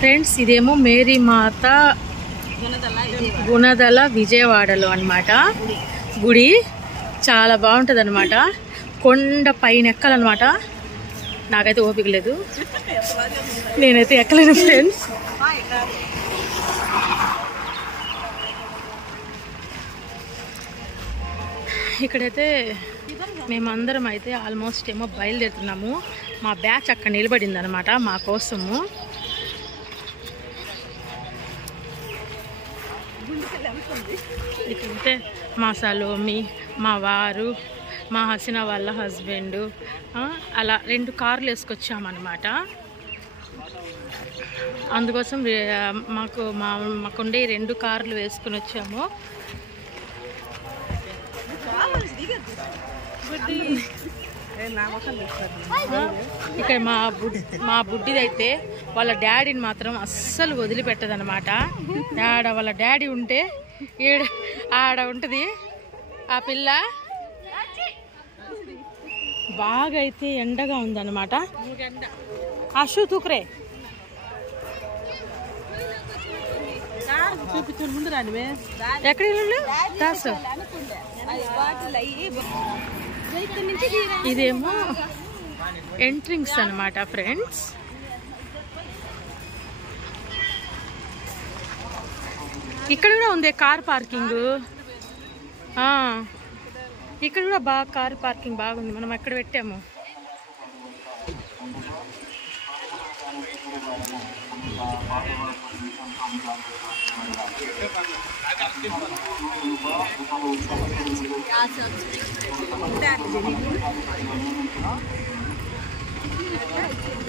Friends, ఇదేమో Mary మాత గుణదల విజయవాడలో అన్నమాట. గుడి చాలా బాగుంటుంది అనమాట. కొండ పైన ఎక్కాలన్నమాట. నాకైతే ఓపిక లేదు, నేనైతే ఎక్కలేను ఫ్రెండ్స్. ఇక్కడైతే మేమందరం అయితే ఆల్మోస్ట్ ఏమో బయలుదేరుతున్నాము. మా బ్యాచ్ అక్కడ నిలబడింది అనమాట మా కోసము. ఇక్కడైతే మా సలోమి, మా వారు, మా హసీనా వాళ్ళ హస్బెండ్, అలా 2 కార్లు వేసుకొచ్చామన్నమాట. అందుకోసం మాకుండే 2 కార్లు వేసుకుని వచ్చాము. ఇక్కడ మా బుడ్డిదైతే వాళ్ళ డాడీని మాత్రం అస్సలు వదిలిపెట్టదనమాట. వాళ్ళ డాడీ ఉంటే ఆడ ఉంటుంది ఆ పిల్ల. బాగా అయితే ఎండగా ఉందన్నమాట. అషు తూకరే ఎక్కడ దాసు. ఇదేమో ఎంట్రింగ్స్ అన్నమాట ఫ్రెండ్స్. ఇక్కడ కూడా ఉంది కార్ పార్కింగ్. ఇక్కడ కూడా బాగా కార్ పార్కింగ్ బాగుంది. మనం ఎక్కడ పెట్టాము.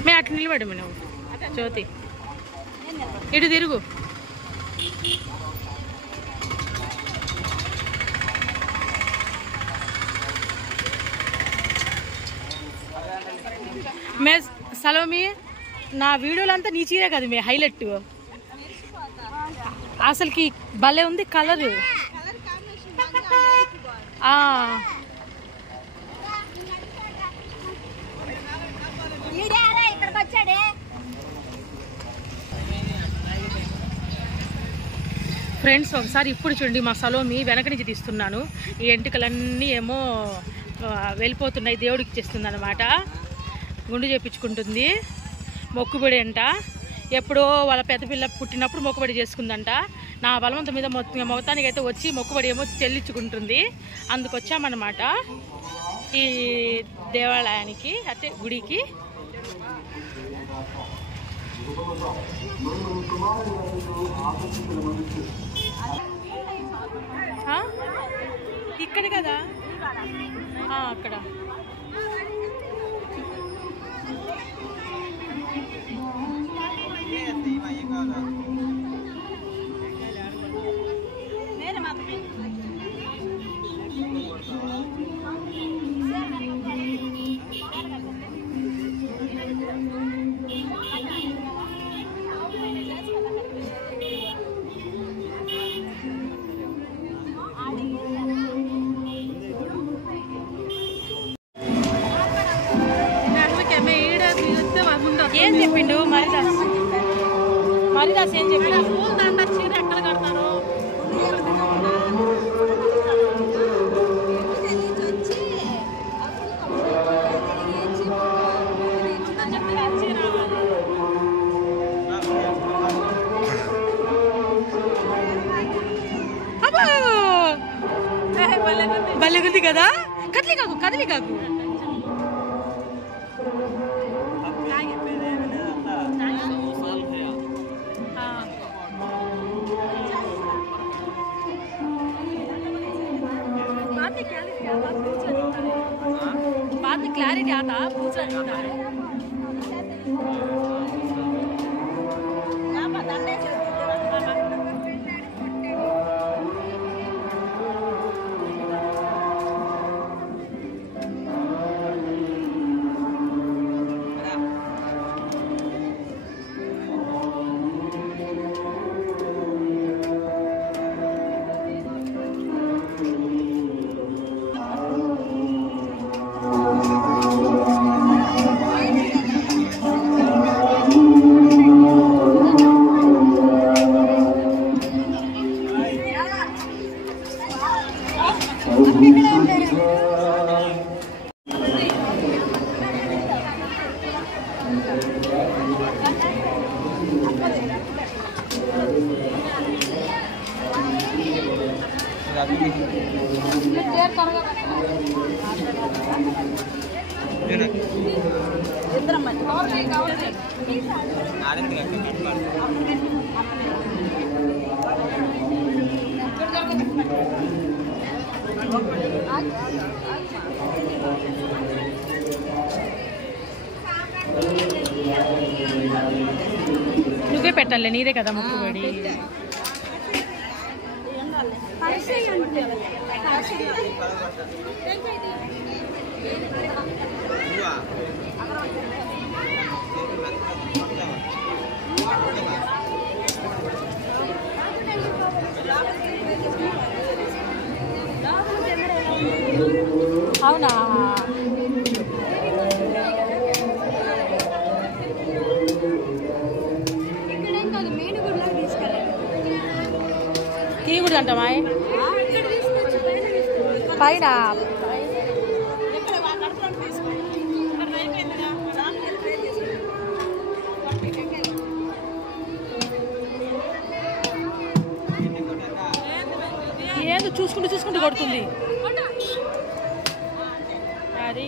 మే అట్లా నిలబడము నువ్వు జ్యోతి, ఇటు తిరుగు. మే సలోమి, నా వీడియోలో అంతా నీ చీరే కదా మే హైలైట్. అసలుకి భలే ఉంది కలరు. ఫ్రెండ్స్, ఒకసారి ఇప్పుడు చూడండి, మా సలోమి వెనక నుంచి తీస్తున్నాను. ఈ ఎంటికలన్నీ ఏమో వెళ్ళిపోతున్నాయి. దేవుడికి ఇచ్చేస్తుంది అనమాట. గుండు చేపించుకుంటుంది. మొక్కుబడి అంట. ఎప్పుడో వాళ్ళ పెద్ద పిల్ల పుట్టినప్పుడు మొక్కుబడి చేసుకుందంట. నా బలవంతం మీద మొత్తానికి అయితే వచ్చి మొక్కుబడి ఏమో చెల్లించుకుంటుంది. అందుకు వచ్చామన్నమాట ఈ దేవాలయానికి, అంటే గుడికి. ఇక్కడ కదా, అక్కడ ఏం చెప్పిండు మరిదాస్ ఏం చెప్పిండు? చీర ఎక్కడ కడతారు? భలేగుంది కదా. కదిలి కాకు बाद में क्लैरिटी आता पूछ रहा है। నువ్వే పెట్టాలి, నీదే కదా మొక్కుబడి. అవునా? తీయకూడదు అంటామా పైన? ఏదో చూసుకుంటూ కొడుతుంది అది.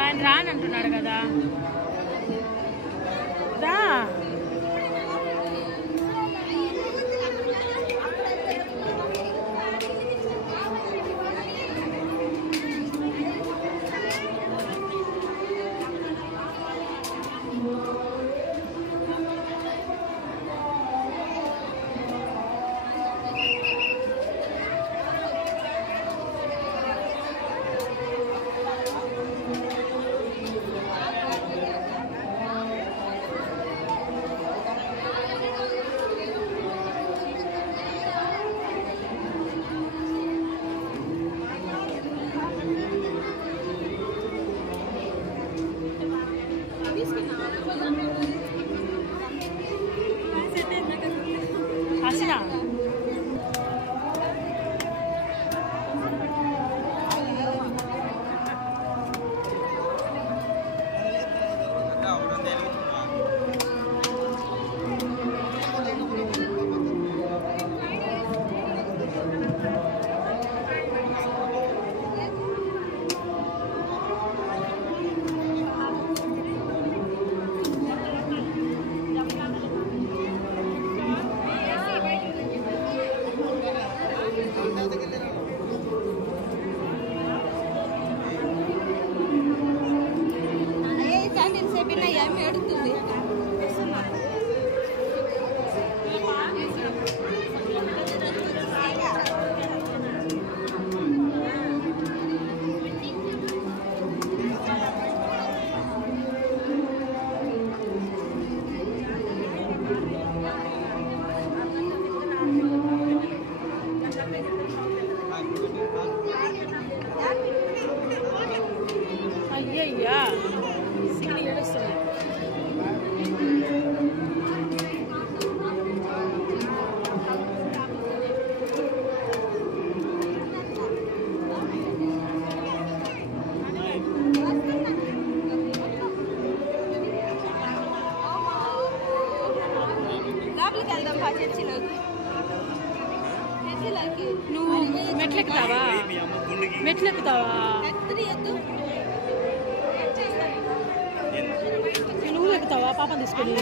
ఆయన రానంటున్నాడు కదా, రా. Asina. అయ్యయ్యా సిగ్నల్ ఏడుస్తుంది. నువ్వు మెట్లెక్కుతావా? మెట్లెక్కుతావా? నువ్వు ఎక్కుతావా పాపం తీసుకొని?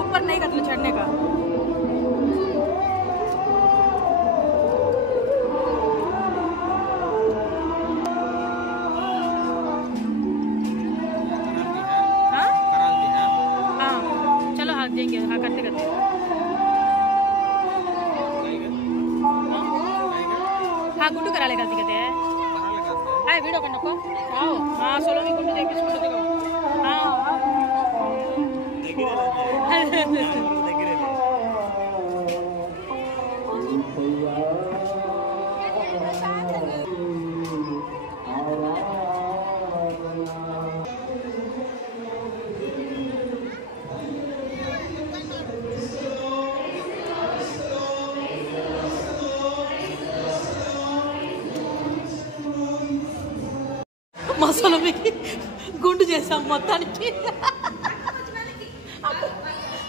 ऊपर नहीं का तुम चढ़ने का। కదా గుండు కరాలే కదా కదే వీడియో కన్నకు సొలోమి గుండు చేయించుకుంటుంది మసాలాకి గుండు చేసాం మొత్తానికి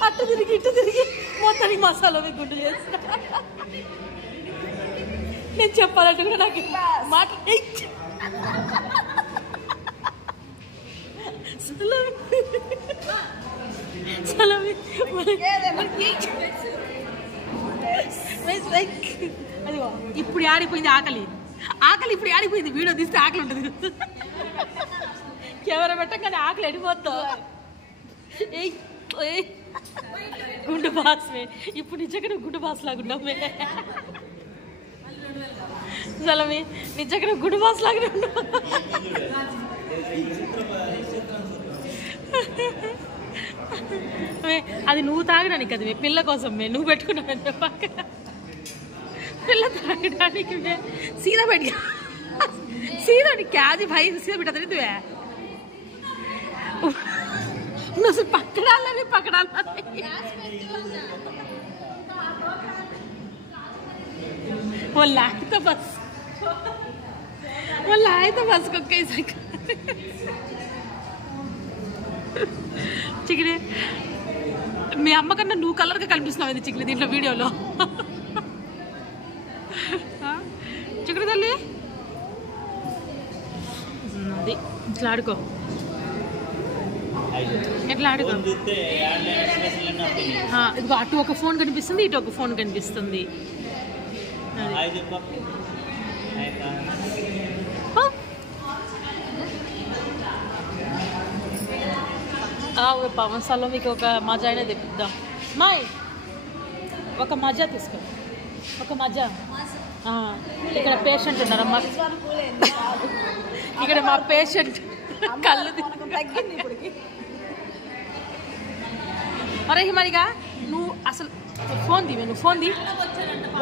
అట్టు తిరిగి ఇటు తిరిగి మొత్తానికి మసాలాకి గుండు చేస్తా నేను చెప్పాలంటే కూడా నాకు మాట అదిగో ఇప్పుడు ఆడిపోయింది ఆకలి ఇప్పుడు ఆడిపోయింది వీడియో తీస్తే ఆకలి ఉంటుంది కెమెరా పెట్టగానే ఆకలి అడిపోతావు గుండు బాస్మే ఇప్పుడు నిజంగా గుండు బాస్ లాగా ఉన్నామే సలమి నిజంగా గుండు బాస్ లాగానే ఉన్నావు అది నువ్వు తాగడానికి కదా పిల్ల కోసం నువ్వు పెట్టుకున్నావు పక్కన పిల్ల తాగడానికి సీదా పెట్టి सीधा नहीं क्या जी भाई सीधा बेटा तेरी तू है उसे पकड़ा नहीं वो लाए तो बस को कैसे चिकने మీ అమ్మ కన్నా నువ్వు కలర్ గా కనిపిస్తున్నావు ఇది చిక్కిలి దీంట్లో వీడియోలో చిక్కిలి తల్లి అది ఇట్లా ఆడుకో ఎట్లా ఆడుకో ఇదిగో అటు ఒక ఫోన్ కనిపిస్తుంది ఇటు ఒక ఫోన్ కనిపిస్తుంది పవన్ సార్లో మీకు ఒక మజా అయినా తెప్పిద్దాం మాయ్ ఒక మజా తీసుకో ఒక మజా ఇక్కడ పేషెంట్ ఉన్నారమ్మా ఇక్కడ మా పేషెంట్ కళ్ళు తగ్గింది ఇప్పటికి అరే మరిగా నువ్వు అసలు ఫోన్ దివే నువ్వు ఫోన్ ది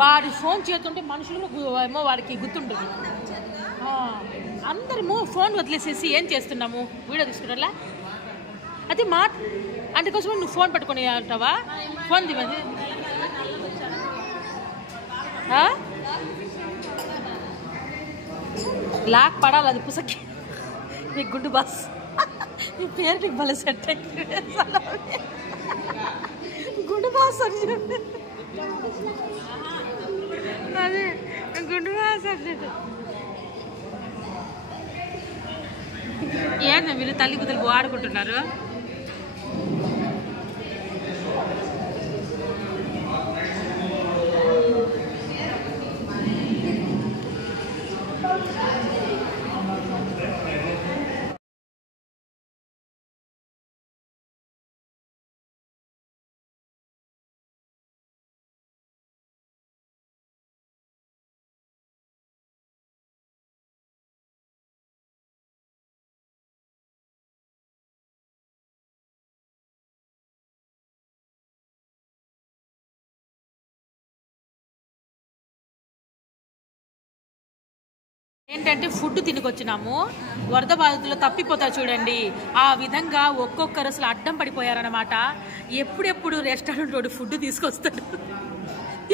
వాడి ఫోన్ చేస్తుంటే మనుషులు ఏమో వాడికి గుర్తుంటుంది అందరము ఫోన్ వదిలేసేసి ఏం చేస్తున్నాము వీడియో తీసుకున్నలా అది మా అందుకోసం నువ్వు ఫోన్ పట్టుకొని అంటావా ఫోన్ దివది లాక్ పడాలి అది పుసకి నీకు గుండు బాస్ నీ పేరు నీకు భలే సెట్ అయింది గుండు బాస్ అని చెప్పి అదే గుండు బాస్ అని ఏంది మీరు తల్లి కుదలు ఆడుకుంటున్నారు ఏంటంటే ఫుడ్ తినికొచ్చినాము వరద బాధితులు తప్పిపోతారు చూడండి ఆ విధంగా ఒక్కొక్కరు అసలు అడ్డం పడిపోయారనమాట ఎప్పుడెప్పుడు రెస్టారెంట్ రోడ్డు ఫుడ్ తీసుకొస్తాడు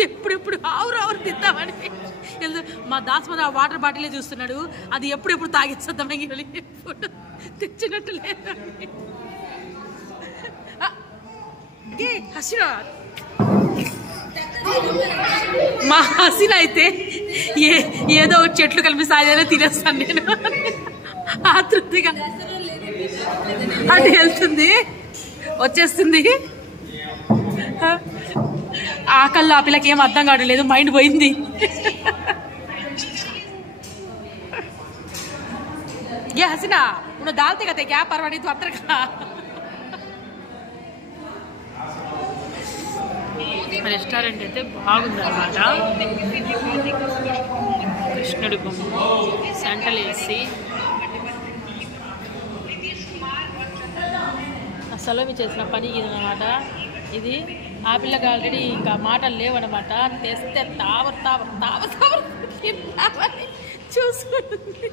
ఎప్పుడెప్పుడు ఆవురు తిందామని మా దాస్మద వాటర్ బాటిలే చూస్తున్నాడు అది ఎప్పుడెప్పుడు తాగేస్తుందామని ఫుడ్ తెచ్చినట్టు లేదు హసిరా మా హసీన అయితే ఏదో చెట్లు కనిపిస్తే అదేదో తినేస్తాను నేను ఆతృప్తిగా అటు వెళ్తుంది వచ్చేస్తుంది ఆకల్లో ఆ పిల్లకి ఏం అర్థం కావట్లేదు మైండ్ పోయింది ఏ హసీనా నువ్వు దాల్తే కదా క్యా పర్వాలేదు అందరికా రెస్టారెంట్ అయితే బాగుందన్నమాట. కృష్ణుడి బొమ్మ సెంటలు వేసి సలోమి చేసిన పని ఇదనమాట. ఇది ఆ పిల్లకి ఆల్రెడీ ఇంకా మాటలు లేవన్నమాట. తెస్తే తావర్ చూసుకుంటుంది.